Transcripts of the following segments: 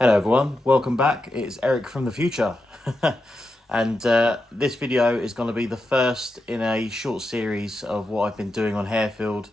Hello everyone, welcome back. It's Eric from the future. And this video is going to be the first in a short series of what I've been doing on Harefield.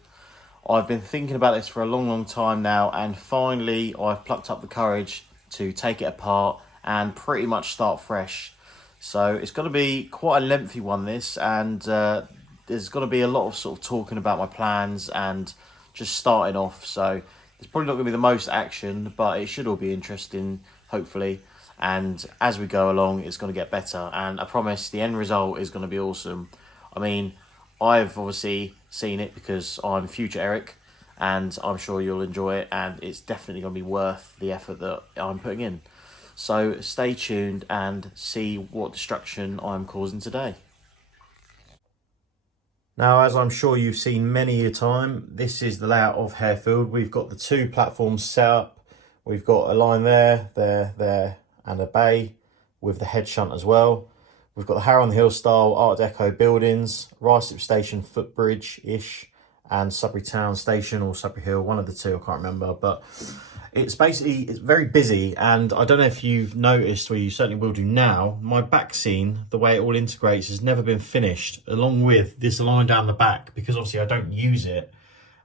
I've been thinking about this for a long time now, and finally I've plucked up the courage to take it apart and pretty much start fresh. So it's going to be quite a lengthy one, this, and there's going to be a lot of sort of talking about my plans and just starting off. So it's probably not going to be the most action, but it should all be interesting, hopefully. And as we go along, it's going to get better. And I promise the end result is going to be awesome. I mean, I've obviously seen it because I'm future Eric, and I'm sure you'll enjoy it. And it's definitely going to be worth the effort that I'm putting in. So stay tuned and see what destruction I'm causing today. Now, as I'm sure you've seen many a time, this is the layout of Harefield. We've got the two platforms set up. We've got a line there, and a bay with the head shunt as well. We've got the Harrow on the Hill style Art Deco buildings, Ruislip Station footbridge-ish, and Sudbury Town Station or Sudbury Hill, one of the two, I can't remember. But it's very busy, and I don't know if you've noticed, or you certainly will do now, my back scene, the way it all integrates, has never been finished, along with this line down the back, because obviously I don't use it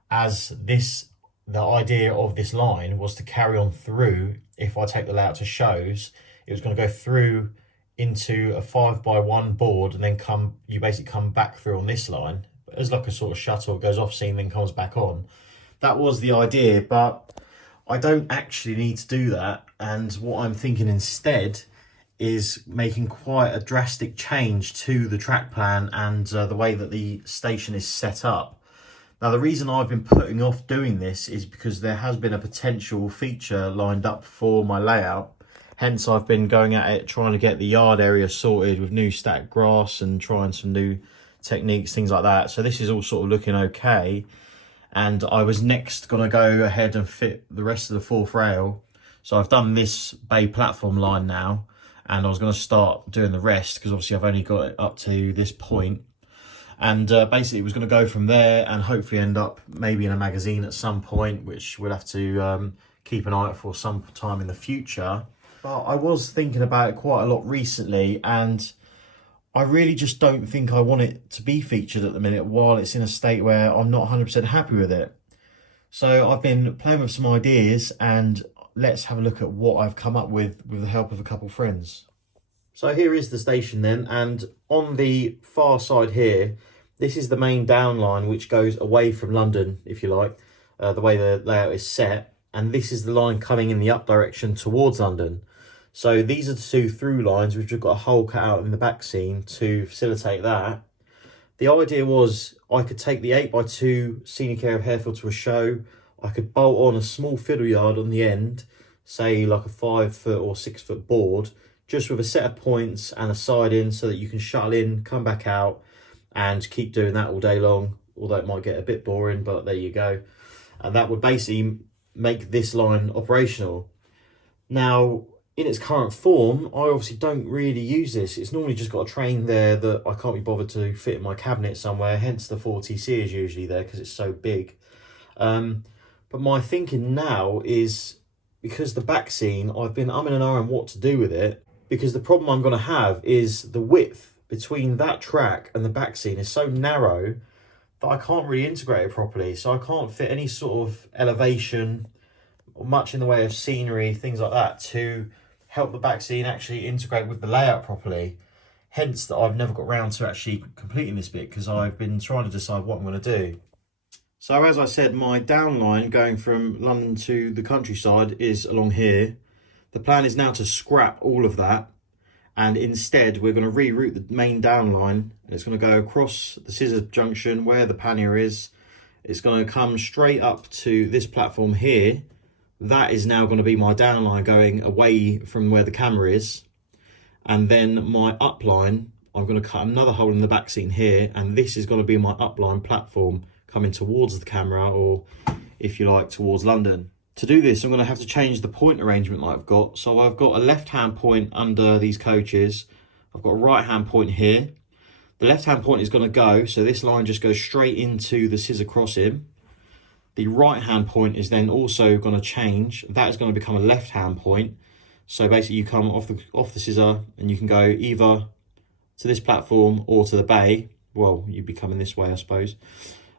as this. The idea of this line was to carry on through. If I take the layout to shows, it was going to go through into a 5x1 board, and then you basically come back through on this line as like a sort of shuttle, goes off scene, then comes back on. That was the idea, but I don't actually need to do that. And what I'm thinking instead is making quite a drastic change to the track plan and the way that the station is set up. Now, the reason I've been putting off doing this is because there has been a potential feature lined up for my layout. Hence, I've been going at it, trying to get the yard area sorted with new stacked grass and trying some new techniques, things like that. So this is all sort of looking okay. And I was next going to go ahead and fit the rest of the fourth rail. So I've done this bay platform line now, and I was going to start doing the rest because obviously I've only got it up to this point. And basically it was going to go from there and hopefully end up maybe in a magazine at some point, which we'll have to keep an eye out for some time in the future. But I was thinking about it quite a lot recently, and I really just don't think I want it to be featured at the minute while it's in a state where I'm not 100% happy with it. So I've been playing with some ideas, and let's have a look at what I've come up with the help of a couple of friends. So here is the station then, and on the far side here, this is the main down line which goes away from London, if you like, the way the layout is set. And this is the line coming in the up direction towards London. So these are the two through lines, which have got a hole cut out in the back scene to facilitate that. The idea was I could take the 8x2 scenic area of Harefield to a show. I could bolt on a small fiddle yard on the end, say like a 5-foot or 6-foot board, just with a set of points and a side in so that you can shuttle in, come back out, and keep doing that all day long, although it might get a bit boring, but there you go. And that would basically make this line operational. Now, in its current form, I obviously don't really use this. It's normally just got a train there that I can't be bothered to fit in my cabinet somewhere, hence the 4TC is usually there because it's so big. But my thinking now is, because the back scene, I've been umming and ahhing what to do with it, because the problem I'm going to have is the width between that track and the back scene is so narrow that I can't really integrate it properly. So I can't fit any sort of elevation or much in the way of scenery, things like that, to help the back scene actually integrate with the layout properly. Hence that I've never got around to actually completing this bit, because I've been trying to decide what I'm going to do. So as I said, my down line going from London to the countryside is along here. The plan is now to scrap all of that, and instead we're going to reroute the main down line, and it's going to go across the scissor junction where the pannier is. It's going to come straight up to this platform here. That is now going to be my down line going away from where the camera is. And then my up line, I'm going to cut another hole in the back scene here, and this is going to be my upline platform coming towards the camera, or if you like, towards London. To do this, I'm going to have to change the point arrangement that I've got. So I've got a left-hand point under these coaches. I've got a right-hand point here. The left-hand point is going to go, so this line just goes straight into the scissor crossing. The right-hand point is then also going to change. That is going to become a left-hand point. So basically you come off the scissor and you can go either to this platform or to the bay. Well, you'd be coming this way, I suppose.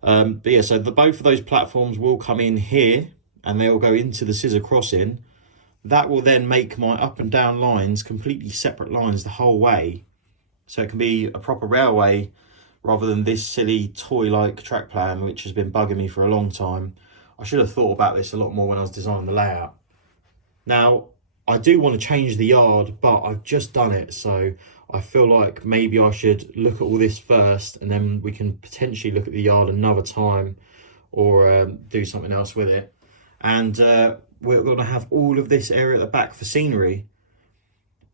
But yeah, so both of those platforms will come in here and they'll go into the scissor crossing. That will then make my up and down lines completely separate lines the whole way. So it can be a proper railway rather than this silly toy-like track plan, which has been bugging me for a long time. I should have thought about this a lot more when I was designing the layout. Now, I do want to change the yard, but I've just done it. So I feel like maybe I should look at all this first and then we can potentially look at the yard another time or do something else with it. And we're going to have all of this area at the back for scenery.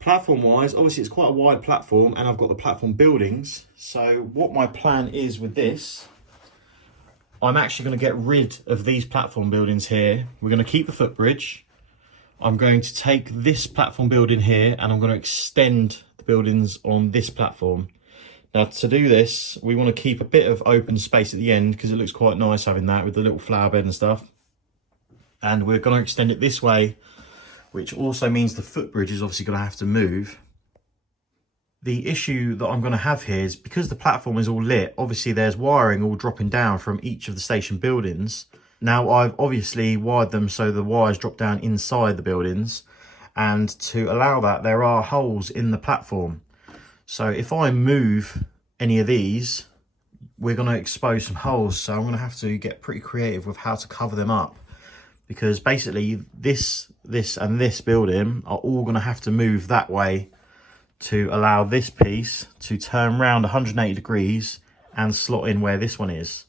Platform wise, obviously it's quite a wide platform and I've got the platform buildings. So what my plan is with this, I'm actually going to get rid of these platform buildings here. We're going to keep the footbridge. I'm going to take this platform building here and I'm going to extend the buildings on this platform. Now to do this, we want to keep a bit of open space at the end because it looks quite nice having that with the little flower bed and stuff. And we're going to extend it this way, which also means the footbridge is obviously going to have to move. The issue that I'm going to have here is because the platform is all lit, obviously there's wiring all dropping down from each of the station buildings. Now I've obviously wired them so the wires drop down inside the buildings, and to allow that there are holes in the platform. So if I move any of these, we're going to expose some holes, so I'm going to have to get pretty creative with how to cover them up. Because basically this and this building are all going to have to move that way to allow this piece to turn around 180 degrees and slot in where this one is.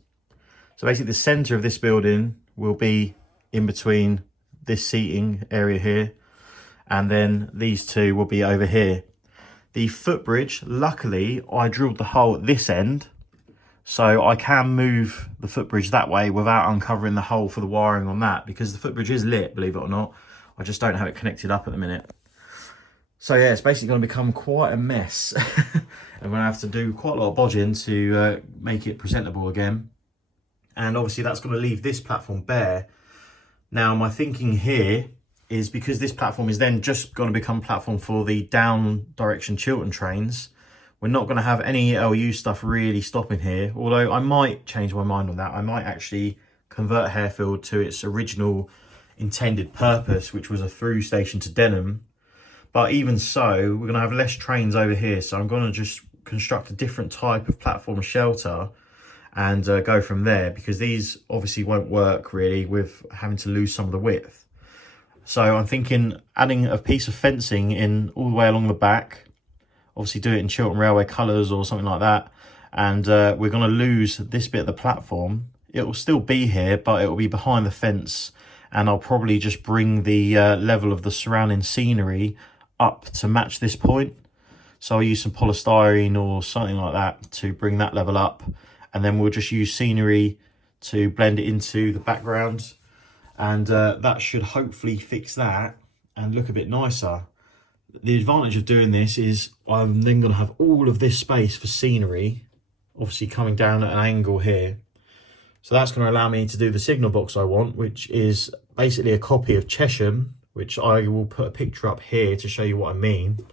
So basically the center of this building will be in between this seating area here, and then these two will be over here. The footbridge, luckily I drilled the hole at this end, so I can move the footbridge that way without uncovering the hole for the wiring on that, because the footbridge is lit, believe it or not. I just don't have it connected up at the minute. So yeah, it's basically going to become quite a mess. I'm going to have to do quite a lot of bodging to make it presentable again. And obviously that's going to leave this platform bare. Now my thinking here is, because this platform is then just going to become platform for the down direction Chiltern trains, we're not going to have any LU stuff really stopping here, although I might change my mind on that. I might actually convert Harefield to its original intended purpose, which was a through station to Denham. But even so, we're going to have less trains over here, so I'm going to just construct a different type of platform shelter and go from there, because these obviously won't work really with having to lose some of the width. So I'm thinking adding a piece of fencing in all the way along the back. Obviously do it in Chiltern Railway colours or something like that, and we're going to lose this bit of the platform. It will still be here, but it will be behind the fence, and I'll probably just bring the level of the surrounding scenery up to match this point. So I'll use some polystyrene or something like that to bring that level up, and then we'll just use scenery to blend it into the background, and that should hopefully fix that and look a bit nicer. The advantage of doing this is I'm then going to have all of this space for scenery, obviously coming down at an angle here. So that's going to allow me to do the signal box I want, which is basically a copy of Chesham, which I will put a picture up here to show you what I mean.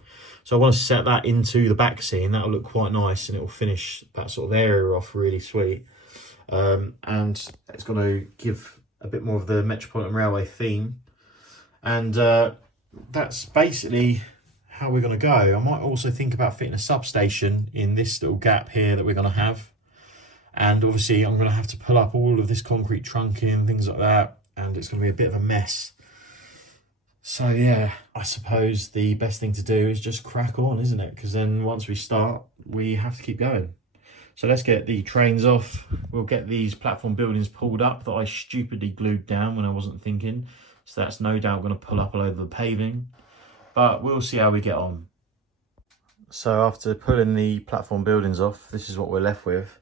So I want to set that into the back scene. That'll look quite nice, and it will finish that sort of area off really sweet. And it's going to give a bit more of the Metropolitan Railway theme. And that's basically how we're going to go. I might also think about fitting a substation in this little gap here that we're going to have. And obviously I'm going to have to pull up all of this concrete trunking, things like that, and it's going to be a bit of a mess. So yeah, I suppose the best thing to do is just crack on, isn't it? Because then once we start, we have to keep going. So let's get the trains off. We'll get these platform buildings pulled up that I stupidly glued down when I wasn't thinking. So that's no doubt going to pull up all over the paving. But we'll see how we get on. So after pulling the platform buildings off, this is what we're left with.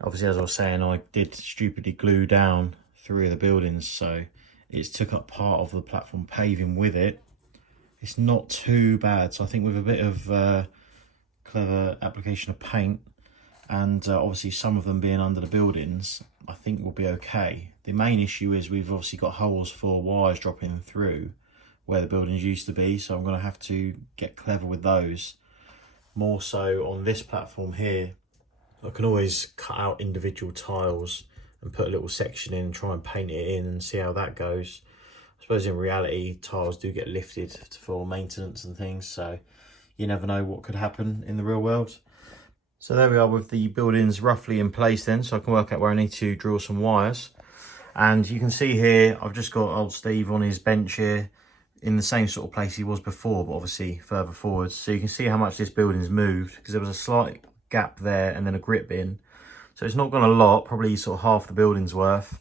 Obviously, as I was saying, I did stupidly glue down 3 of the buildings, so it's took up part of the platform paving with it. It's not too bad, so I think with a bit of clever application of paint, and obviously some of them being under the buildings, I think we'll be okay. The main issue is we've obviously got holes for wires dropping through, where the buildings used to be, so I'm going to have to get clever with those. More so on this platform here, I can always cut out individual tiles and put a little section in and try and paint it in and see how that goes. I suppose in reality, tiles do get lifted for maintenance and things, so you never know what could happen in the real world. So there we are with the buildings roughly in place then, so I can work out where I need to drill some wires. And you can see here, I've just got old Steve on his bench here in the same sort of place he was before, but obviously further forwards. So you can see how much this building's moved, because there was a slight gap there and then a grip bin. So it's not gone a lot, probably sort of half the building's worth.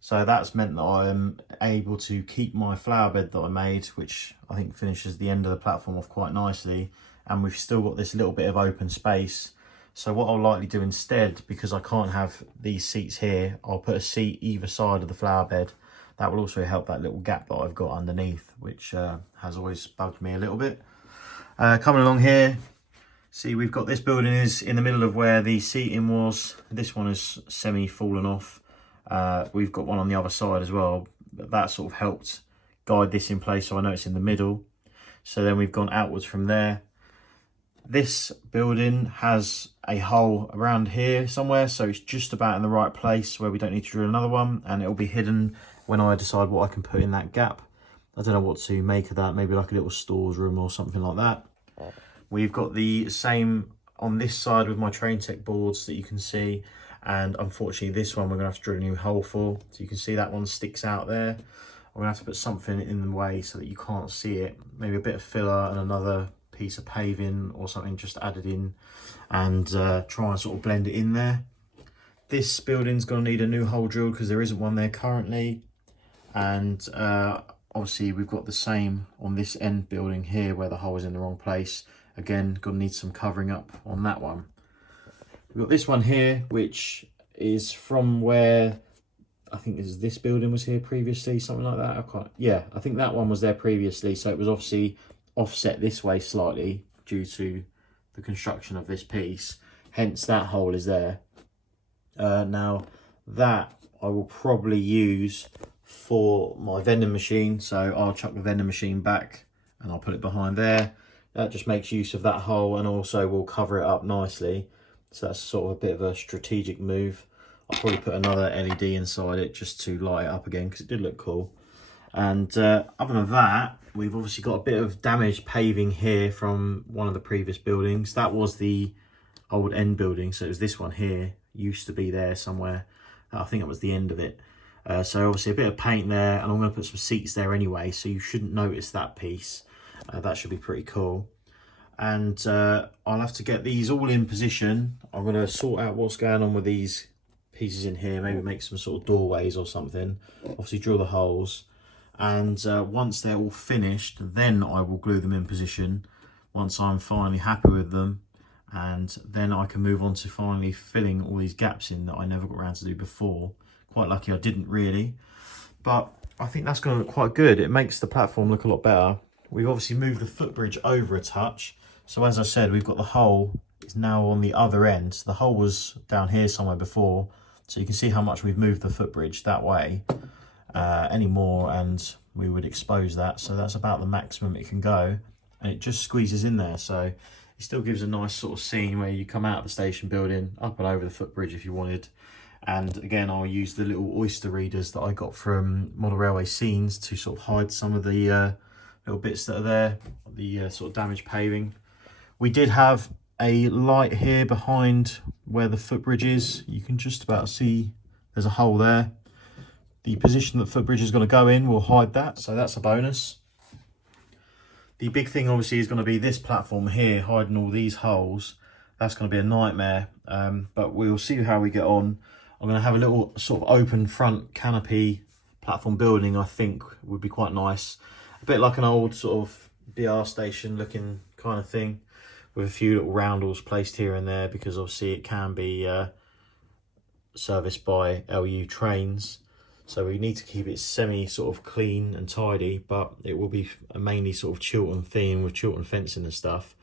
So that's meant that I am able to keep my flower bed that I made, which I think finishes the end of the platform off quite nicely. And we've still got this little bit of open space. So what I'll likely do instead, because I can't have these seats here, I'll put a seat either side of the flower bed. That will also help that little gap that I've got underneath, which has always bugged me a little bit. Coming along here, see we've got this building is in the middle of where the seating was. This one is semi fallen off. We've got one on the other side as well, but that sort of helped guide this in place, so I know it's in the middle. So then we've gone outwards from there. This building has a hole around here somewhere, so it's just about in the right place where we don't need to drill another one, and it'll be hidden when I decide what I can put in that gap. I don't know what to make of that, maybe like a little stores room or something like that. We've got the same on this side with my Train Tech boards that you can see, and unfortunately this one we're going to have to drill a new hole for. So you can see that one sticks out there. I'm going to have to put something in the way so that you can't see it, maybe a bit of filler and another piece of paving or something just added in, and try and sort of blend it in there. This building's going to need a new hole drilled because there isn't one there currently, and obviously we've got the same on this end building here where the hole is in the wrong place. Again, going to need some covering up on that one. We've got this one here, which is from where I think this building was here previously, something like that. I think that one was there previously, so it was obviously offset this way slightly due to the construction of this piece, hence that hole is there. Now that I will probably use for my vending machine, so I'll chuck the vending machine back and I'll put it behind there. That just makes use of that hole and also will cover it up nicely, so that's sort of a bit of a strategic move. I'll probably put another LED inside it just to light it up again because it did look cool. And other than that, we've obviously got a bit of damaged paving here from one of the previous buildings. That was the old end building, so it was this one here, used to be there somewhere. I think that was the end of it. So obviously a bit of paint there, and I'm going to put some seats there anyway, so you shouldn't notice that piece. That should be pretty cool. And I'll have to get these all in position. I'm going to sort out what's going on with these pieces in here, maybe make some sort of doorways or something. Obviously drill the holes. And once they're all finished, then I will glue them in position once I'm finally happy with them, and then I can move on to finally filling all these gaps in that I never got around to do before. Quite lucky I didn't really, but I think that's going to look quite good. It makes the platform look a lot better. We've obviously moved the footbridge over a touch, so as I said, we've got the hole is now on the other end. So the hole was down here somewhere before, so you can see how much we've moved the footbridge that way. Any more and we would expose that, so that's about the maximum it can go, and it just squeezes in there, so it still gives a nice sort of scene where you come out of the station building up and over the footbridge if you wanted. And again, I'll use the little oyster readers that I got from Model Railway Scenes to sort of hide some of the little bits that are there, the sort of damaged paving. We did have a light here behind where the footbridge is. You can just about see there's a hole there. The position that footbridge is going to go in will hide that, so that's a bonus. The big thing obviously is going to be this platform here, hiding all these holes. That's going to be a nightmare, but we'll see how we get on. I'm going to have a little sort of open front canopy platform building, I think would be quite nice. A bit like an old sort of BR station looking kind of thing, with a few little roundels placed here and there, because obviously it can be serviced by LU trains. So we need to keep it semi sort of clean and tidy, but it will be a mainly sort of Chiltern theme with Chiltern fencing and stuff.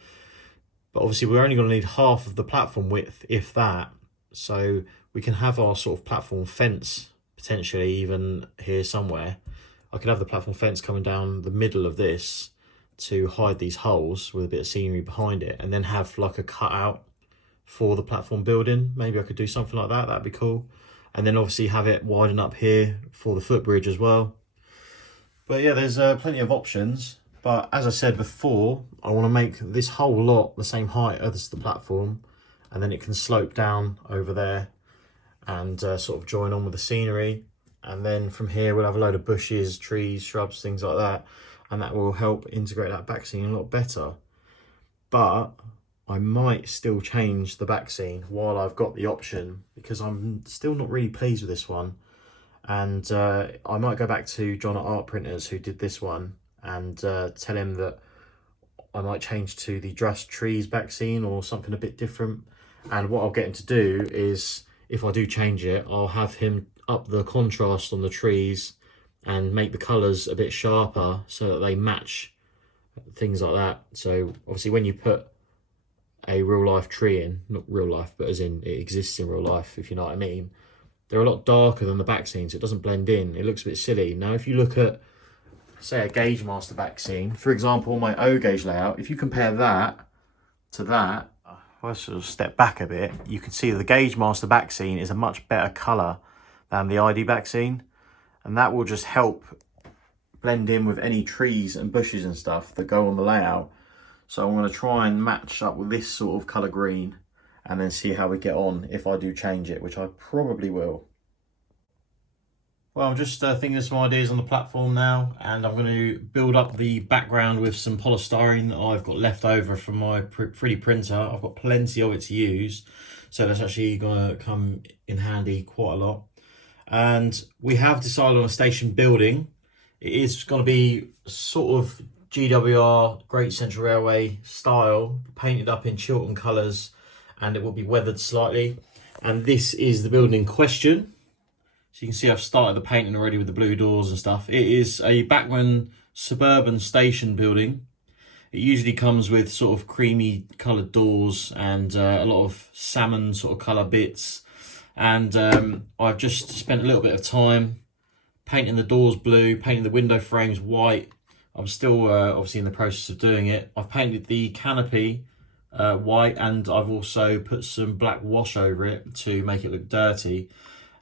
But obviously we're only going to need half of the platform width, if that. So we can have our sort of platform fence potentially even here somewhere. I could have the platform fence coming down the middle of this to hide these holes with a bit of scenery behind it, and then have like a cutout for the platform building. Maybe I could do something like that. That'd be cool. And then obviously have it widen up here for the footbridge as well. But yeah, there's plenty of options. But as I said before, I want to make this whole lot the same height as the platform, and then it can slope down over there and sort of join on with the scenery. And then from here we'll have a load of bushes, trees, shrubs, things like that, and that will help integrate that back scene a lot better. But I might still change the back scene while I've got the option, because I'm still not really pleased with this one. And I might go back to John at Art Printers, who did this one, and tell him that I might change to the dressed trees back scene or something a bit different. And what I'll get him to do is, if I do change it, I'll have him up the contrast on the trees and make the colours a bit sharper so that they match, things like that. So obviously when you put a real life tree in, not real life, but as in it exists in real life, if you know what I mean, they're a lot darker than the back scene, so it doesn't blend in. It looks a bit silly. Now if you look at, say, a gauge master back scene, for example, my O gauge layout, if you compare that to that, if I sort of step back a bit, you can see the gauge master back scene is a much better colour than the ID back scene, and that will just help blend in with any trees and bushes and stuff that go on the layout. So I'm going to try and match up with this sort of colour green, and then see how we get on if I do change it, which I probably will. Well, I'm just thinking of some ideas on the platform now, and I'm going to build up the background with some polystyrene that I've got left over from my 3D printer. I've got plenty of it to use, so that's actually going to come in handy quite a lot. And we have decided on a station building. It is going to be sort of GWR, Great Central Railway style, painted up in Chiltern colours, and it will be weathered slightly. And this is the building in question. So you can see I've started the painting already with the blue doors and stuff. It is a Bachmann suburban station building. It usually comes with sort of creamy coloured doors and a lot of salmon sort of colour bits. And I've just spent a little bit of time painting the doors blue, painting the window frames white. I'm still obviously in the process of doing it. I've painted the canopy white, and I've also put some black wash over it to make it look dirty.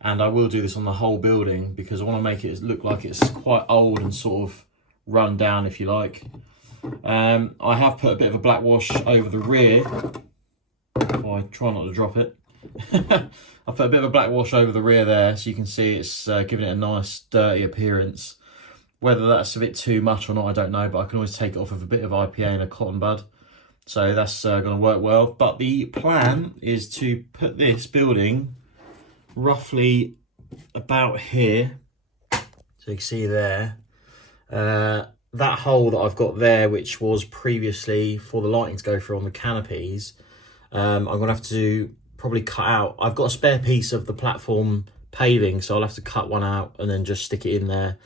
And I will do this on the whole building because I want to make it look like it's quite old and sort of run down, if you like. I have put a bit of a black wash over the rear. I try not to drop it. I've put a bit of a black wash over the rear there, so you can see it's giving it a nice dirty appearance. Whether that's a bit too much or not, I don't know, but I can always take it off with a bit of IPA and a cotton bud. So that's going to work well. But the plan is to put this building roughly about here. So you can see there. That hole that I've got there, which was previously for the lighting to go through on the canopies, I'm going to have to probably cut out. I've got a spare piece of the platform paving, so I'll have to cut one out and then just stick it in there.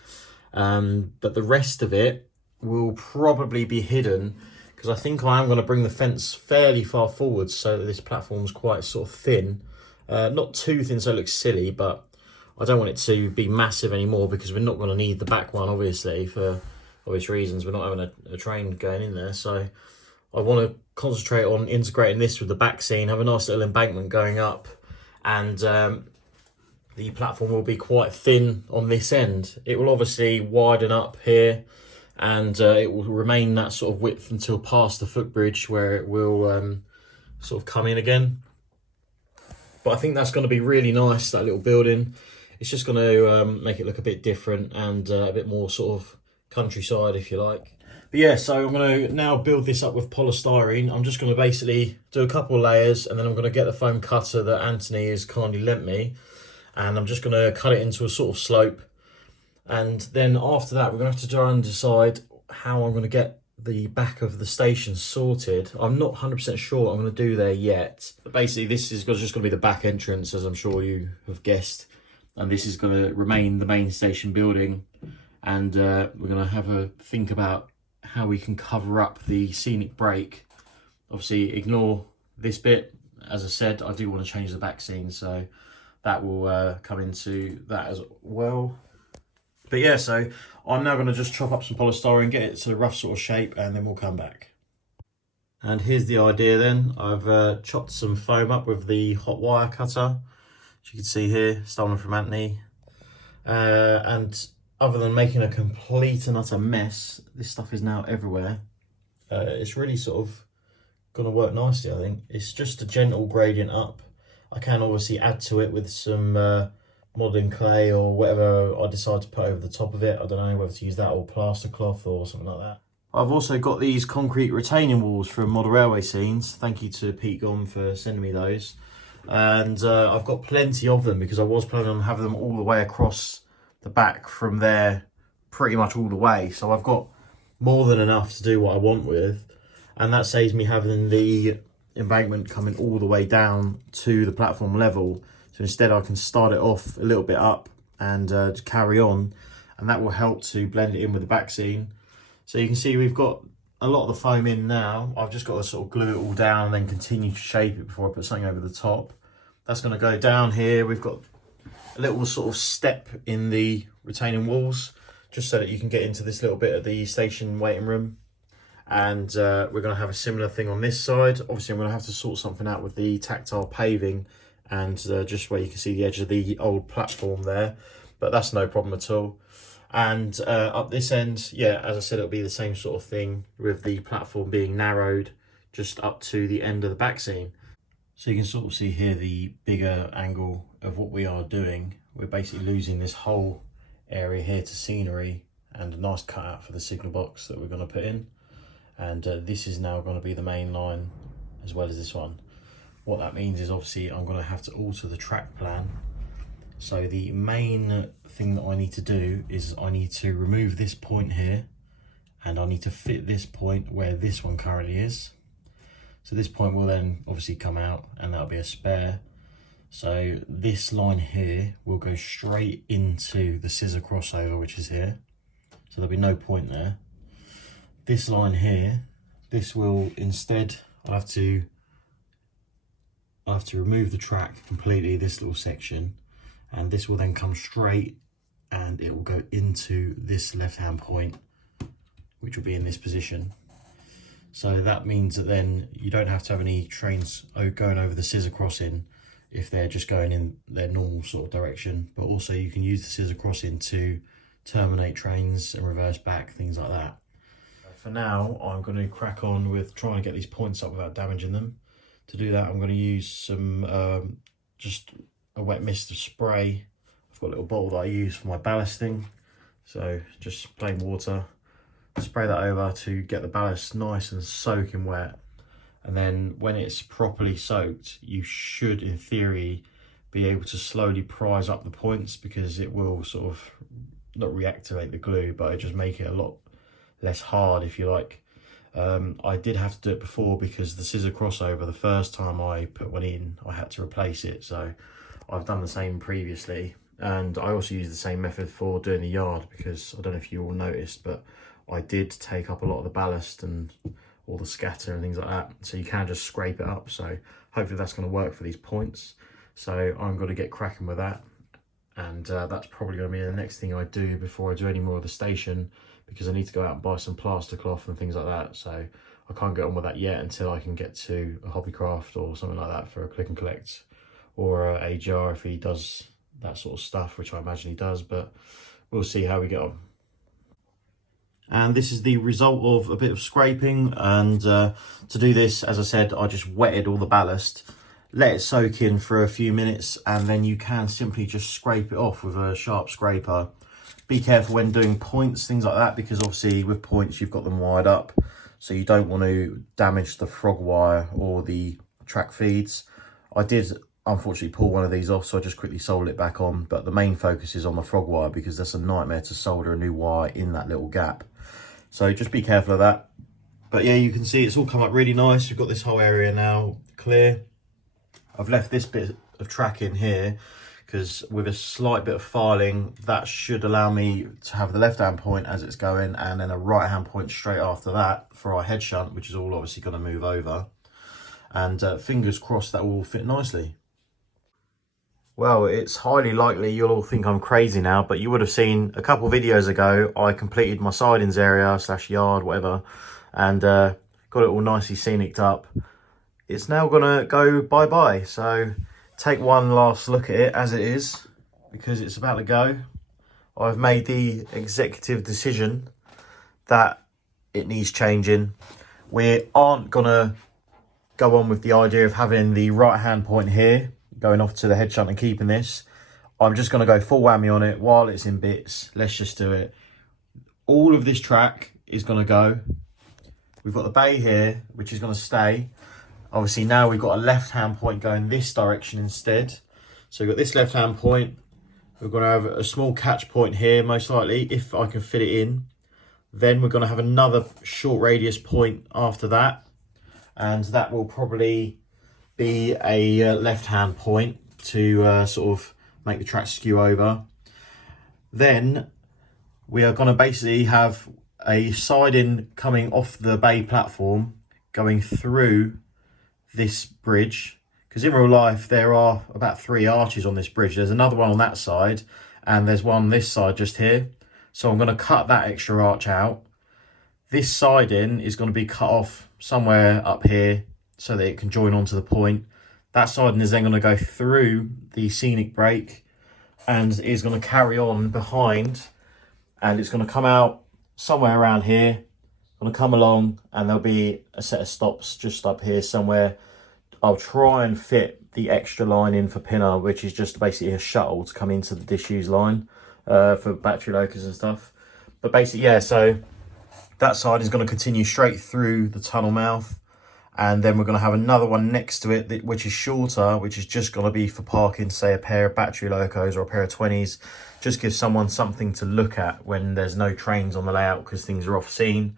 But the rest of it will probably be hidden, because I think I am going to bring the fence fairly far forward so that this platform's quite sort of thin. Not too thin so it looks silly, but I don't want it to be massive anymore, because we're not going to need the back one, obviously, for obvious reasons. We're not having a train going in there, so I want to concentrate on integrating this with the back scene, have a nice little embankment going up, and the platform will be quite thin on this end. It will obviously widen up here, and it will remain that sort of width until past the footbridge, where it will sort of come in again. But I think that's going to be really nice, that little building. It's just going to make it look a bit different and a bit more sort of countryside, if you like. But yeah, so I'm going to now build this up with polystyrene. I'm just going to basically do a couple of layers, and then I'm going to get the foam cutter that Anthony has kindly lent me, and I'm just going to cut it into a sort of slope. And then after that, we're going to have to try and decide how I'm going to get the back of the station sorted. I'm not 100% sure what I'm going to do there yet. But basically, this is just going to be the back entrance, as I'm sure you have guessed. And this is going to remain the main station building. And we're going to have a think about how we can cover up the scenic break. Obviously, ignore this bit. As I said, I do want to change the back scene, so that will come into that as well. But yeah, so I'm now going to just chop up some polystyrene, get it to a rough sort of shape, and then we'll come back. And here's the idea then. I've chopped some foam up with the hot wire cutter, as you can see here, stolen from Anthony. And other than making a complete and utter mess, this stuff is now everywhere. It's really sort of going to work nicely, I think. It's just a gentle gradient up. I can obviously add to it with some modern clay or whatever I decide to put over the top of it. I don't know whether to use that or plaster cloth or something like that. I've also got these concrete retaining walls from Model Railway Scenes. Thank you to Pete Gom for sending me those. And I've got plenty of them because I was planning on having them all the way across the back from there, pretty much all the way. So I've got more than enough to do what I want with. And that saves me having the embankment coming all the way down to the platform level. So instead I can start it off a little bit up and just carry on. And that will help to blend it in with the back scene. So you can see we've got a lot of the foam in now. I've just got to sort of glue it all down and then continue to shape it before I put something over the top. That's going to go down here. We've got a little sort of step in the retaining walls, just so that you can get into this little bit of the station waiting room. And we're going to have a similar thing on this side. Obviously, I'm going to have to sort something out with the tactile paving and just where you can see the edge of the old platform there. But that's no problem at all. And up this end, yeah, as I said, it'll be the same sort of thing with the platform being narrowed just up to the end of the back scene. So you can sort of see here the bigger angle of what we are doing. We're basically losing this whole area here to scenery and a nice cutout for the signal box that we're going to put in. And this is now going to be the main line as well as this one. What that means is obviously I'm going to have to alter the track plan. So the main thing that I need to do is I need to remove this point here and I need to fit this point where this one currently is. So this point will then obviously come out and that'll be a spare. So this line here will go straight into the scissor crossover, which is here. So there'll be no point there. This line here, this will instead, I'll have to remove the track completely, this little section. And this will then come straight and it will go into this left-hand point, which will be in this position. So that means that then you don't have to have any trains going over the scissor crossing if they're just going in their normal sort of direction. But also you can use the scissor crossing to terminate trains and reverse back, things like that. For now, I'm going to crack on with trying to get these points up without damaging them. To do that, I'm going to use some just a wet mist of spray. I've got a little bottle that I use for my ballasting. So just plain water, spray that over to get the ballast nice and soaking wet. And then when it's properly soaked, you should, in theory, be able to slowly prise up the points because it will sort of not reactivate the glue, but it just make it a lot less hard, if you like. I did have to do it before because the scissor crossover, the first time I put one in, I had to replace it. So I've done the same previously. And I also use the same method for doing the yard because I don't know if you all noticed, but I did take up a lot of the ballast and all the scatter and things like that. So you can just scrape it up. So hopefully that's going to work for these points. So I'm going to get cracking with that. And that's probably going to be the next thing I do before I do any more of the station, because I need to go out and buy some plaster cloth and things like that. So I can't get on with that yet until I can get to a Hobbycraft or something like that for a click and collect, or a AGR if he does that sort of stuff, which I imagine he does, but we'll see how we get on. And this is the result of a bit of scraping. And to do this, as I said, I just wetted all the ballast, let it soak in for a few minutes, and then you can simply just scrape it off with a sharp scraper. Be careful when doing points, things like that, because obviously with points you've got them wired up, so you don't want to damage the frog wire or the track feeds. I did unfortunately pull one of these off, so I just quickly soldered it back on, but the main focus is on the frog wire because that's a nightmare to solder a new wire in that little gap. So just be careful of that. But yeah, you can see it's all come up really nice. You've got this whole area now clear. I've left this bit of track in here because with a slight bit of filing, that should allow me to have the left-hand point as it's going and then a right-hand point straight after that for our head shunt, which is all obviously going to move over. And fingers crossed that will all fit nicely. Well, it's highly likely you'll all think I'm crazy now, but you would have seen a couple videos ago, I completed my sidings area / yard, whatever, and got it all nicely scenicked up. It's now gonna go bye-bye, so take one last look at it as it is, because it's about to go. I've made the executive decision that it needs changing. We aren't gonna go on with the idea of having the right hand point here, going off to the head shunt and keeping this. I'm just going to go full whammy on it while it's in bits. Let's just do it. All of this track is going to go. We've got the bay here, which is going to stay. Obviously now we've got a left hand point going this direction instead. So we've got this left hand point. We're going to have a small catch point here, most likely, if I can fit it in. Then we're going to have another short radius point after that. And that will probably be a left-hand point to sort of make the track skew over. Then we are going to basically have a siding coming off the bay platform going through this bridge, because in real life there are about 3 arches on this bridge. There's another one on that side and there's one on this side just here. So I'm going to cut that extra arch out. This siding is going to be cut off somewhere up here so that it can join onto the point. That siding is then going to go through the scenic break and is going to carry on behind, and it's going to come out somewhere around here, going to come along, and there'll be a set of stops just up here somewhere. I'll try and fit the extra line in for pinner, which is just basically a shuttle to come into the disused line for battery locos and stuff. But basically, yeah, so that side is going to continue straight through the tunnel mouth, and then we're going to have another one next to it which is shorter, which is just going to be for parking, say a pair of battery locos or a pair of 20s. Just give someone something to look at when there's no trains on the layout because things are off scene.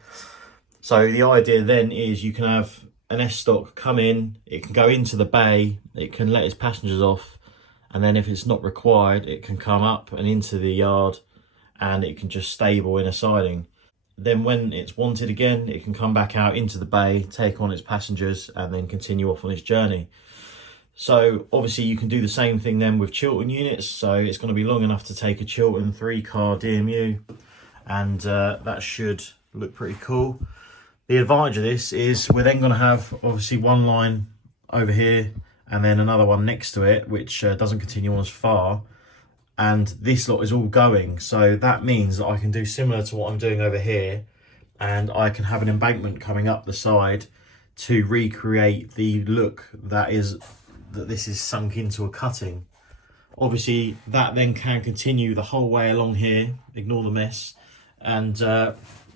So the idea then is you can have an S-stock come in, it can go into the bay, it can let its passengers off, and then if it's not required it can come up and into the yard and it can just stable in a siding. Then when it's wanted again, it can come back out into the bay, take on its passengers, and then continue off on its journey. So obviously you can do the same thing then with Chiltern units. So it's going to be long enough to take a Chiltern 3-car DMU, and that should look pretty cool. The advantage of this is we're then going to have obviously one line over here and then another one next to it, which doesn't continue on as far. And this lot is all going, so that means that I can do similar to what I'm doing over here, and I can have an embankment coming up the side to recreate the look that this is sunk into a cutting. Obviously that then can continue the whole way along here, ignore the mess, and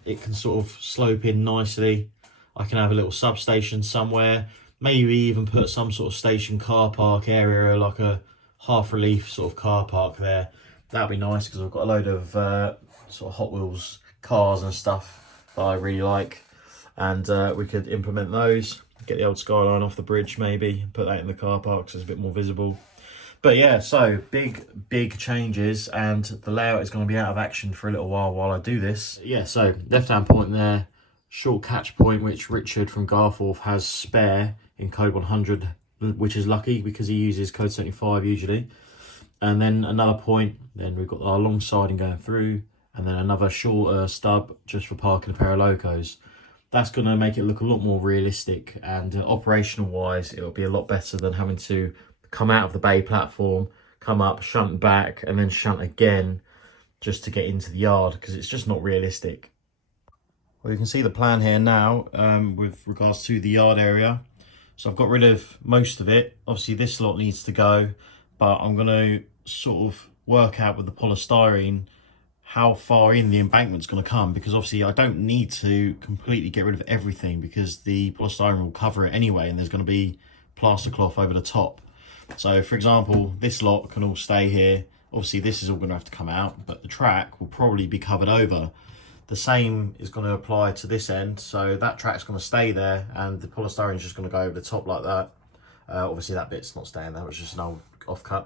it can sort of slope in nicely. I can have a little substation somewhere, maybe even put some sort of station car park area, like a half relief sort of car park there. That'd be nice because I've got a load of sort of Hot Wheels cars and stuff that I really like, and we could implement those, get the old skyline off the bridge maybe, put that in the car park so it's a bit more visible. But yeah, so big changes, and the layout is going to be out of action for a little while I do this. Yeah, so left hand point there, short catch point which Richard from Garforth has spare in code 100, which is lucky because he uses code 75 usually. And then another point, then we've got our long siding going through, and then another shorter stub just for parking a pair of locos. That's going to make it look a lot more realistic, and operational wise it'll be a lot better than having to come out of the bay platform, come up, shunt back, and then shunt again just to get into the yard, because it's just not realistic. Well, you can see the plan here now with regards to the yard area. So I've got rid of most of it. Obviously this lot needs to go, but I'm going to sort of work out with the polystyrene how far in the embankment's going to come, because obviously I don't need to completely get rid of everything because the polystyrene will cover it anyway, and there's going to be plaster cloth over the top. So for example, this lot can all stay here. Obviously this is all going to have to come out, but the track will probably be covered over. The same is going to apply to this end, so that track's going to stay there and the polystyrene is just going to go over the top like that. Obviously that bit's not staying there, it's just an old offcut.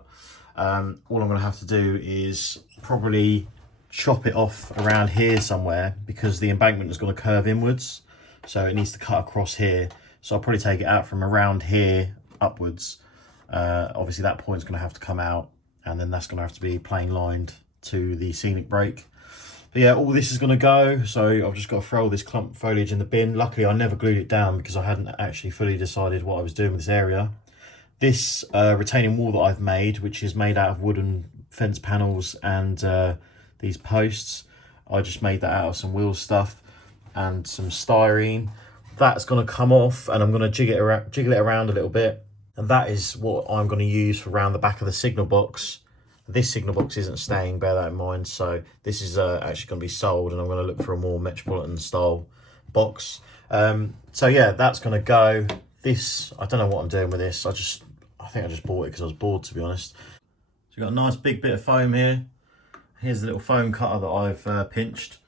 All I'm going to have to do is probably chop it off around here somewhere, because the embankment is going to curve inwards, so it needs to cut across here. So I'll probably take it out from around here upwards, Obviously that point's going to have to come out, and then that's going to have to be plain lined to the scenic break. But yeah, all this is going to go, so I've just got to throw all this clump foliage in the bin. Luckily I never glued it down because I hadn't actually fully decided what I was doing with this area. This retaining wall that I've made, which is made out of wooden fence panels and these posts, I just made that out of some wheel stuff and some styrene. That's going to come off, and I'm going to jiggle it around a little bit, and that is what I'm going to use for around the back of the signal box. This signal box isn't staying, bear that in mind, so this is actually going to be sold, and I'm going to look for a more metropolitan style box. So yeah, that's going to go. This, I don't know what I'm doing with this. I think I just bought it because I was bored, to be honest. So we've got a nice big bit of foam here. Here's the little foam cutter that I've pinched.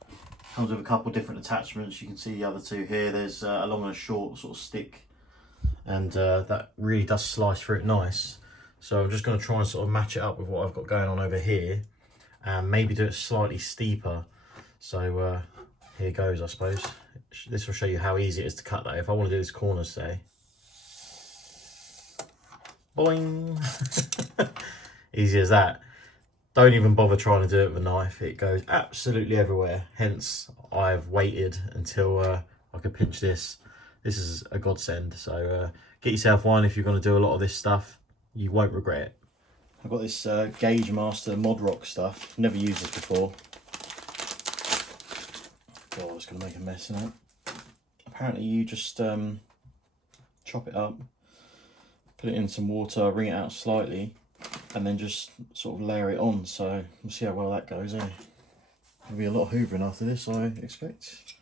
Comes with a couple different attachments. You can see the other two here. There's a long and a short sort of stick, and that really does slice through it nice. So I'm just going to try and sort of match it up with what I've got going on over here, and maybe do it slightly steeper. So here goes, I suppose. This will show you how easy it is to cut that. If I want to do this corner, say, boing, easy as that. Don't even bother trying to do it with a knife. It goes absolutely everywhere. Hence, I've waited until I could pinch this. This is a godsend. So get yourself one if you're going to do a lot of this stuff. You won't regret it. I've got this Gauge Master Mod Rock stuff. Never used this before. God, it's going to make a mess in it. Apparently you just chop it up, put it in some water, wring it out slightly, and then just sort of layer it on. So we'll see how well that goes, eh? There'll be a lot of hoovering after this, I expect.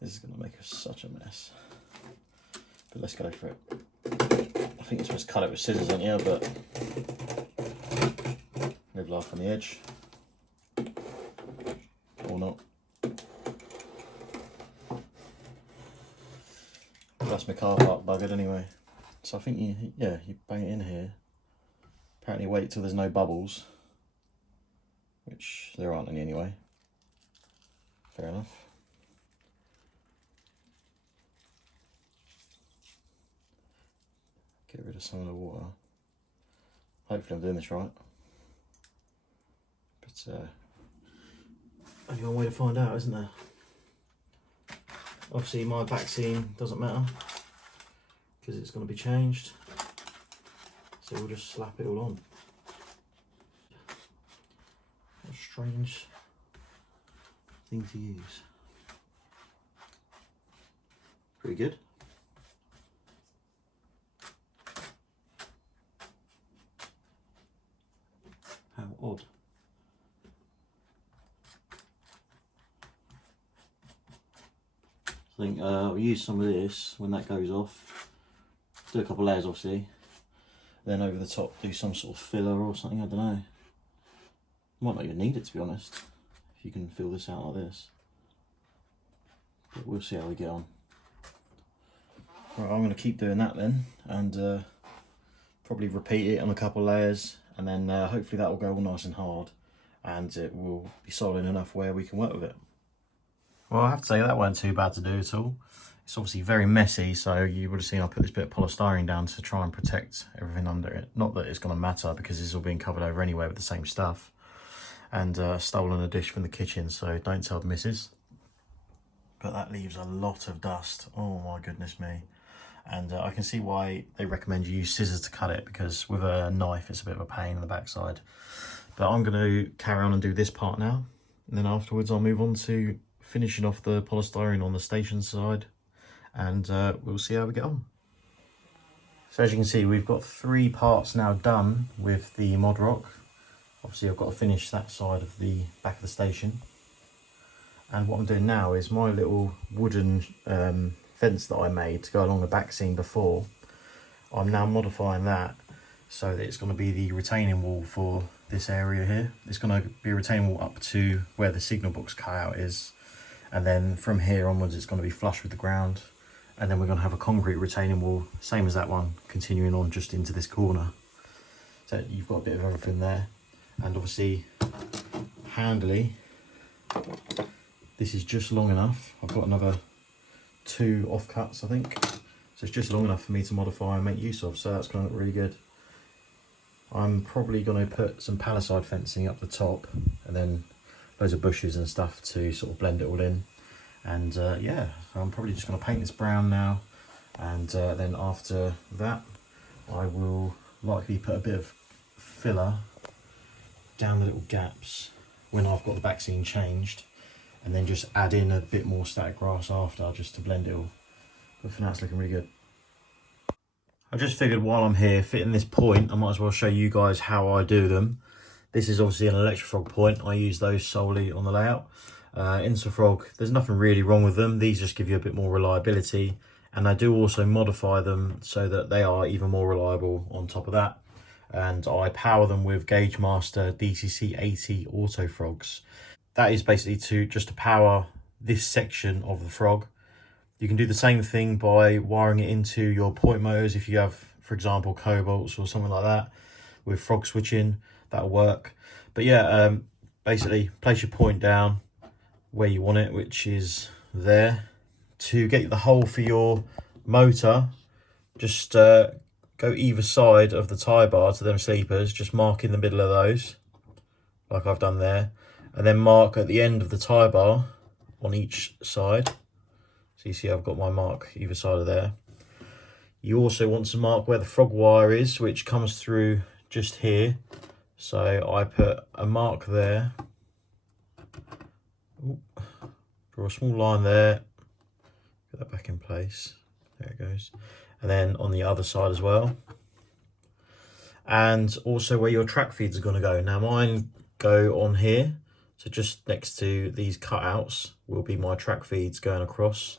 This is going to make us such a mess. But let's go for it. I think you're supposed to cut it with scissors, aren't you? But live life on the edge. Or not. That's my car park buggered anyway. So I think you bang it in here. Apparently wait till there's no bubbles, which there aren't any anyway. Fair enough. Get rid of some of the water. Hopefully I'm doing this right. But only one way to find out, isn't there? Obviously my back seam doesn't matter because it's going to be changed. So we'll just slap it all on. What a strange thing to use. Pretty good. How odd. I think I'll use some of this when that goes off. Do a couple of layers obviously. Then over the top do some sort of filler or something, I don't know. Might not even need it, to be honest, if you can fill this out like this. But we'll see how we get on. Right, I'm going to keep doing that then, and probably repeat it on a couple of layers, and then hopefully that will go all nice and hard, and it will be solid enough where we can work with it. Well, I have to say that weren't too bad to do at all. It's obviously very messy, so you would have seen I put this bit of polystyrene down to try and protect everything under it. Not that it's going to matter because it's all being covered over anyway with the same stuff. And stolen a dish from the kitchen, so don't tell the missus. But that leaves a lot of dust. Oh my goodness me. And I can see why they recommend you use scissors to cut it, because with a knife it's a bit of a pain in the backside. But I'm going to carry on and do this part now, and then afterwards I'll move on to finishing off the polystyrene on the station side, and we'll see how we get on. So as you can see, we've got 3 parts now done with the Mod Rock. Obviously I've got to finish that side of the back of the station, and what I'm doing now is my little wooden fence that I made to go along the back seam before. I'm now modifying that so that it's going to be the retaining wall for this area here. It's going to be a retaining wall up to where the signal box cutout is, and then from here onwards it's going to be flush with the ground, and then we're going to have a concrete retaining wall, same as that one, continuing on just into this corner. So you've got a bit of everything there, and obviously handily this is just long enough. I've got another 2 offcuts I think, So it's just long enough for me to modify and make use of, so that's going to look really good. I'm probably going to put some palisade fencing up the top and then loads of bushes and stuff to sort of blend it all in. And yeah, so I'm probably just going to paint this brown now, and then after that I will likely put a bit of filler down the little gaps when I've got the back scene changed, and then just add in a bit more static grass after, just to blend it all. But for now it's looking really good. I just figured while I'm here fitting this point, I might as well show you guys how I do them. This is obviously an Electro point. I use those solely on the layout. Insole, there's nothing really wrong with them. These just give you a bit more reliability, and I do also modify them so that they are even more reliable on top of that. And I power them with Gauge Master DCC 80 auto frogs. That is basically to power this section of the frog. You can do the same thing by wiring it into your point motors if you have, for example, cobalts or something like that with frog switching. That'll work. But yeah, basically place your point down where you want it, which is there. To get the hole for your motor, just go either side of the tie bar to them sleepers, just mark in the middle of those like I've done there, and then mark at the end of the tie bar on each side. So you see I've got my mark either side of there. You also want to mark where the frog wire is, which comes through just here. So I put a mark there. Ooh. Draw a small line there. Get that back in place. There it goes. And then on the other side as well. And also where your track feeds are going to go. Now mine go on here. So just next to these cutouts will be my track feeds going across.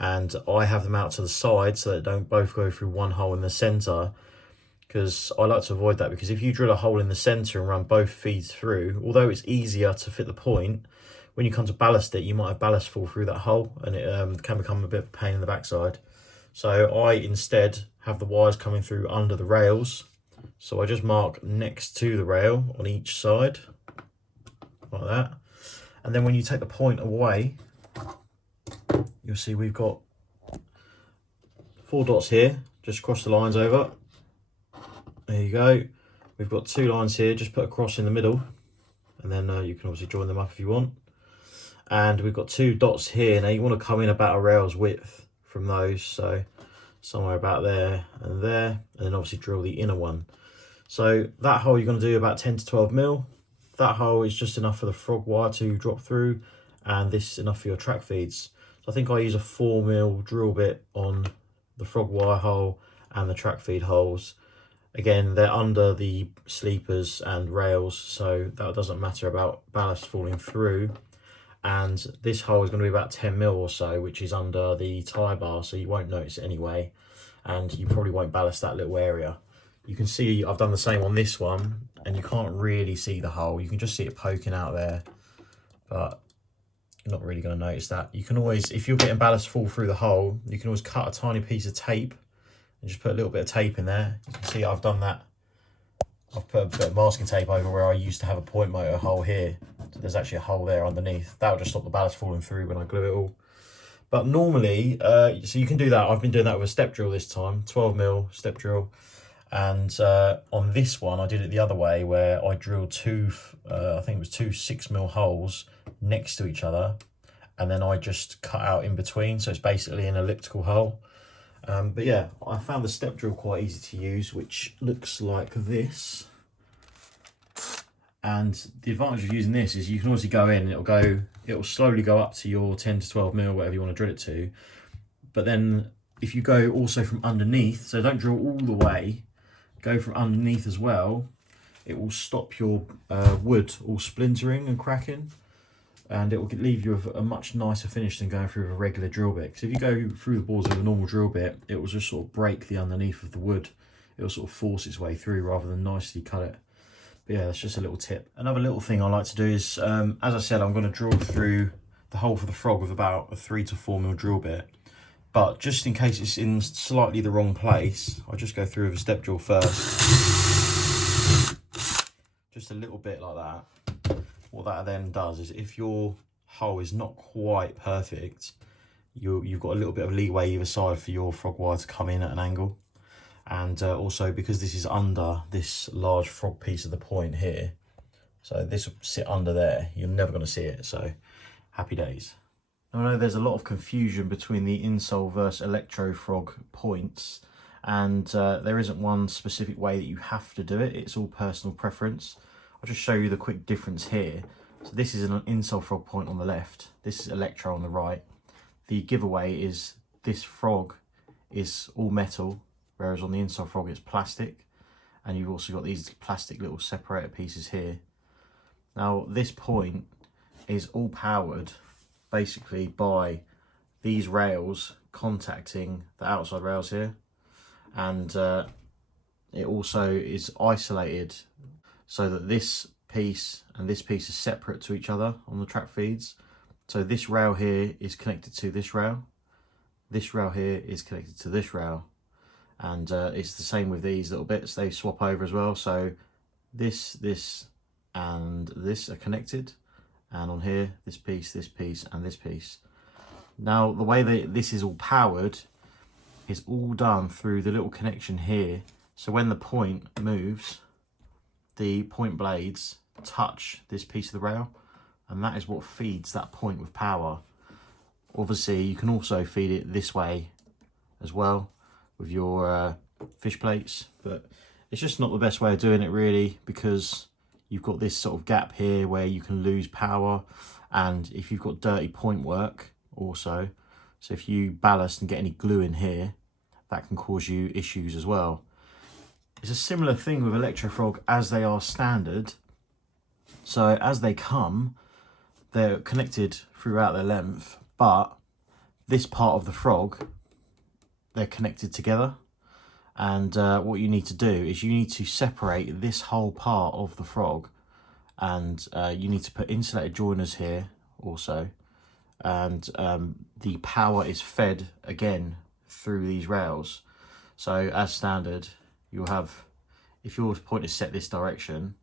And I have them out to the side so that they don't both go through one hole in the center, because I like to avoid that, because if you drill a hole in the center and run both feeds through, although it's easier to fit the point, when you come to ballast it, you might have ballast fall through that hole, and it can become a bit of a pain in the backside. So I instead have the wires coming through under the rails. So I just mark next to the rail on each side, like that. And then when you take the point away, you'll see we've got 4 dots here, just cross the lines over. There you go. We've got 2 lines here, just put a cross in the middle, and then you can obviously join them up if you want. And we've got 2 dots here. Now you want to come in about a rail's width from those, so somewhere about there, and then obviously drill the inner one. So that hole you're going to do about 10 to 12 mil. That hole is just enough for the frog wire to drop through, and this is enough for your track feeds. So I think I use a 4 mil drill bit on the frog wire hole and the track feed holes. Again, they're under the sleepers and rails, so that doesn't matter about ballast falling through. And this hole is going to be about 10 mil or so, which is under the tie bar, so you won't notice it anyway, and you probably won't ballast that little area. You can see I've done the same on this one, and you can't really see the hole. You can just see it poking out there, but you're not really going to notice that. You can always, if you're getting ballast fall through the hole, you can always cut a tiny piece of tape and just put a little bit of tape in there. You can see I've done that. I've put a bit of masking tape over where I used to have a point motor hole here. So there's actually a hole there underneath. That'll just stop the ballast falling through when I glue it all. But normally, so you can do that. I've been doing that with a step drill this time, 12 mil step drill. And on this one, I did it the other way, where I drilled 2, I think it was 2 6 mil holes next to each other, and then I just cut out in between, so it's basically an elliptical hole. But yeah, I found the step drill quite easy to use, which looks like this. And the advantage of using this is you can obviously go in, it'll slowly go up to your 10 to 12 mil, whatever you want to drill it to. But then if you go also from underneath, so don't drill all the way, go from underneath as well, it will stop your wood all splintering and cracking, and it will leave you with a much nicer finish than going through with a regular drill bit. Because if you go through the boards with a normal drill bit, it will just sort of break the underneath of the wood. It will sort of force its way through rather than nicely cut it. But yeah, that's just a little tip. Another little thing I like to do is, as I said, I'm going to drill through the hole for the frog with about a 3 to 4 mil drill bit. But just in case it's in slightly the wrong place, I'll just go through with a step drill first. Just a little bit like that. What that then does is, if your hole is not quite perfect, you've got a little bit of leeway either side for your frog wire to come in at an angle. And also because this is under this large frog piece of the point here, so this will sit under there, you're never going to see it, so happy days. I know there's a lot of confusion between the Insole versus Electro frog points, and there isn't one specific way that you have to do it, it's all personal preference. I'll just show you the quick difference here. So this is an Insole frog point on the left, this is Electro on the right. The giveaway is this frog is all metal, whereas on the Insole frog it's plastic, and you've also got these plastic little separator pieces here. Now this point is all powered basically by these rails contacting the outside rails here, and it also is isolated so that this piece and this piece is separate to each other on the track feeds. So this rail here is connected to this rail here is connected to this rail, and it's the same with these little bits, they swap over as well. So this and this are connected, and on here this piece and this piece. Now the way that this is all powered is all done through the little connection here, so when the point moves, the point blades touch this piece of the rail, and that is what feeds that point with power. Obviously you can also feed it this way as well with your fish plates, but it's just not the best way of doing it really, because you've got this sort of gap here where you can lose power, and if you've got dirty point work also, so if you ballast and get any glue in here, that can cause you issues as well. It's a similar thing with Electro frog as they are standard. So as they come, they're connected throughout their length, but this part of the frog, they're connected together. And what you need to do is you need to separate this whole part of the frog, and you need to put insulated joiners here also, and the power is fed again through these rails. So as standard, you'll have, if your point is set this direction,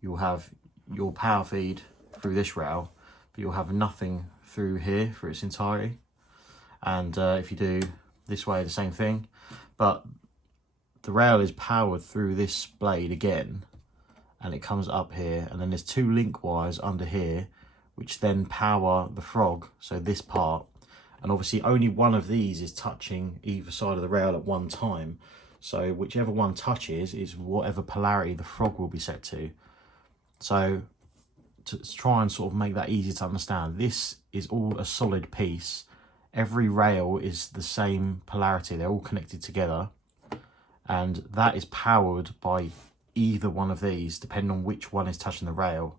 you'll have your power feed through this rail, but you'll have nothing through here for its entirety. And if you do this way, the same thing, but the rail is powered through this blade again, and it comes up here, and then there's two link wires under here which then power the frog, so this part, and obviously only one of these is touching either side of the rail at one time, so whichever one touches is whatever polarity the frog will be set to. So to try and sort of make that easy to understand, this is all a solid piece, every rail is the same polarity, they're all connected together, and that is powered by either one of these depending on which one is touching the rail.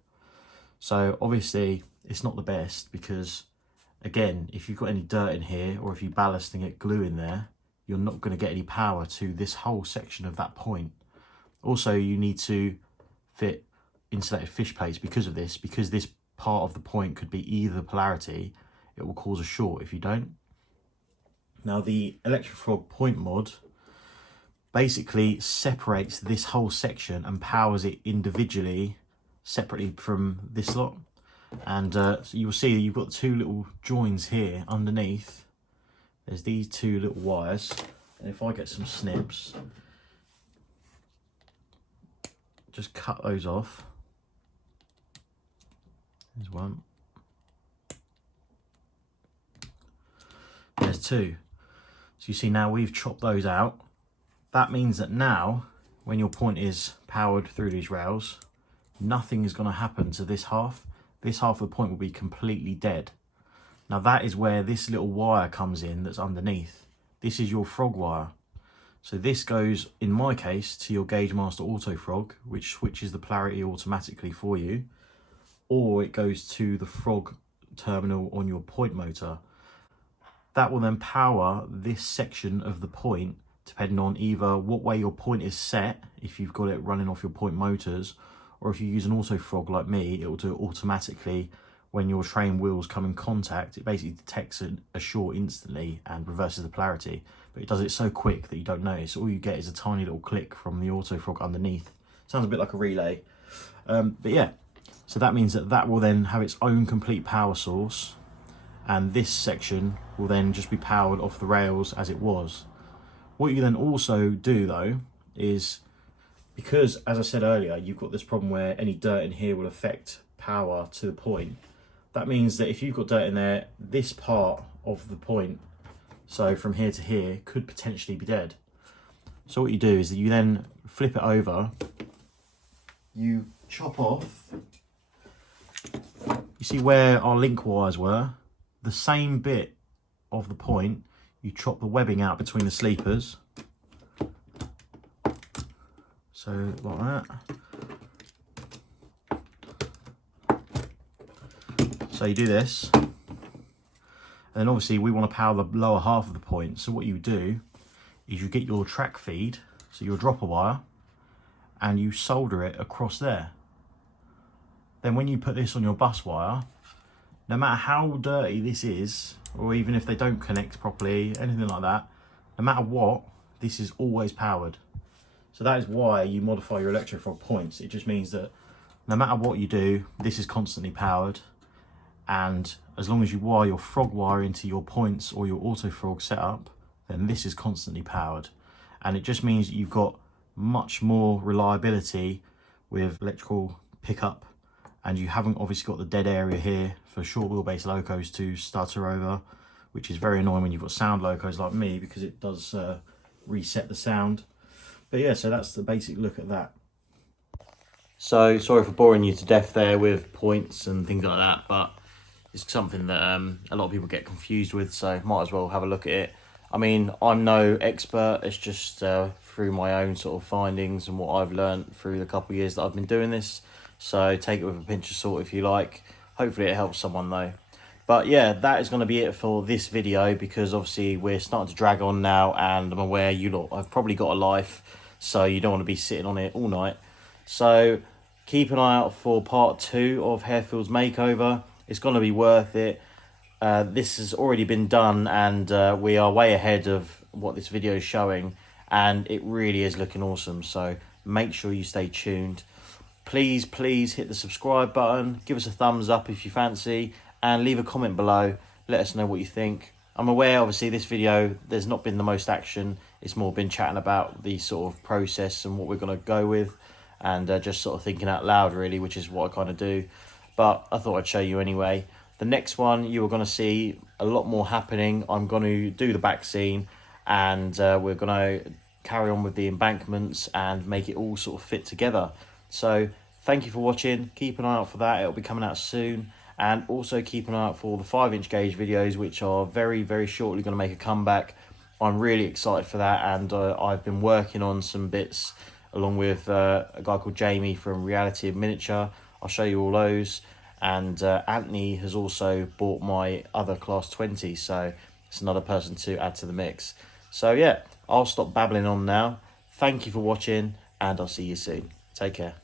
So obviously it's not the best, because again, if you've got any dirt in here, or if you ballast and get glue in there, you're not going to get any power to this whole section of that point. Also, you need to fit insulated fish plates because of this, because this part of the point could be either polarity, it will cause a short if you don't. Now the Electro frog point mod basically separates this whole section and powers it individually, separately from this lot. And so you will see you've got two little joins here underneath. There's these two little wires, and if I get some snips, just cut those off. There's one. There's two. So you see now we've chopped those out. That means that now, when your point is powered through these rails, nothing is going to happen to this half. This half of the point will be completely dead. Now that is where this little wire comes in that's underneath. This is your frog wire. So this goes, in my case, to your Gauge Master Auto Frog, which switches the polarity automatically for you, or it goes to the frog terminal on your point motor. That will then power this section of the point, depending on either what way your point is set, if you've got it running off your point motors, or if you use an auto frog like me, it will do it automatically. When your train wheels come in contact, it basically detects a short instantly and reverses the polarity, but it does it so quick that you don't notice. All you get is a tiny little click from the auto frog underneath. Sounds a bit like a relay, but yeah, so that means that that will then have its own complete power source, and this section will then just be powered off the rails as it was. What you then also do though is, because as I said earlier, you've got this problem where any dirt in here will affect power to the point. That means that if you've got dirt in there, this part of the point, so from here to here, could potentially be dead. So what you do is that you then flip it over, you chop off, you see where our link wires were, the same bit of the point, you chop the webbing out between the sleepers. So like that. So you do this, and then obviously we want to power the lower half of the point. So what you do is you get your track feed, so your dropper wire, and you solder it across there. Then when you put this on your bus wire, no matter how dirty this is, or even if they don't connect properly, anything like that, no matter what, this is always powered. So that is why you modify your Electro frog points. It just means that no matter what you do, this is constantly powered. And as long as you wire your frog wire into your points or your auto frog setup, then this is constantly powered. And it just means that you've got much more reliability with electrical pickup, and you haven't obviously got the dead area here for short wheelbase locos to stutter over, which is very annoying when you've got sound locos like me, because it does reset the sound. But yeah, so that's the basic look at that. So sorry for boring you to death there with points and things like that, but it's something that a lot of people get confused with, so might as well have a look at it. I mean, I'm no expert, it's just through my own sort of findings and what I've learned through the couple of years that I've been doing this. So take it with a pinch of salt if you like. Hopefully it helps someone though. But yeah, that is going to be it for this video, because obviously we're starting to drag on now, and I'm aware you lot have probably got a life, so you don't want to be sitting on it all night. So keep an eye out for part 2 of Harefield's makeover. It's going to be worth it. This has already been done, and we are way ahead of what this video is showing, and it really is looking awesome. So make sure you stay tuned. Please hit the subscribe button, give us a thumbs up if you fancy, and leave a comment below. Let us know what you think. I'm aware, obviously, this video, there's not been the most action. It's more been chatting about the sort of process and what we're going to go with, and just sort of thinking out loud, really, which is what I kind of do. But I thought I'd show you anyway. The next one, you are going to see a lot more happening. I'm going to do the back scene, and we're going to carry on with the embankments and make it all sort of fit together. So thank you for watching. Keep an eye out for that. It'll be coming out soon. And also keep an eye out for the 5-inch gauge videos, which are very shortly going to make a comeback. I'm really excited for that, and I've been working on some bits along with a guy called Jamie from Reality of Miniature. I'll show you all those. And Anthony has also bought my other Class 20, so it's another person to add to the mix. So yeah, I'll stop babbling on now. Thank you for watching, and I'll see you soon. Take care.